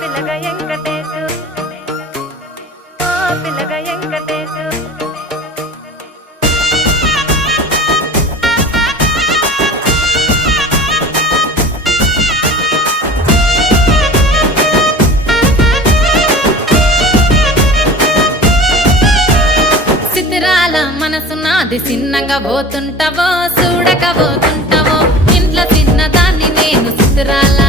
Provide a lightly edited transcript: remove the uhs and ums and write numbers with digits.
పిల్లగా వెంకటేశు ఓ పిల్లగా వెంకటేశు సిద్ధిరాల మనసు నాది చిన్నగా పోతుంటావో చూడక పోతుంటావో ఇంట్లో చిన్నదాన్ని నేను సిద్ధిరాల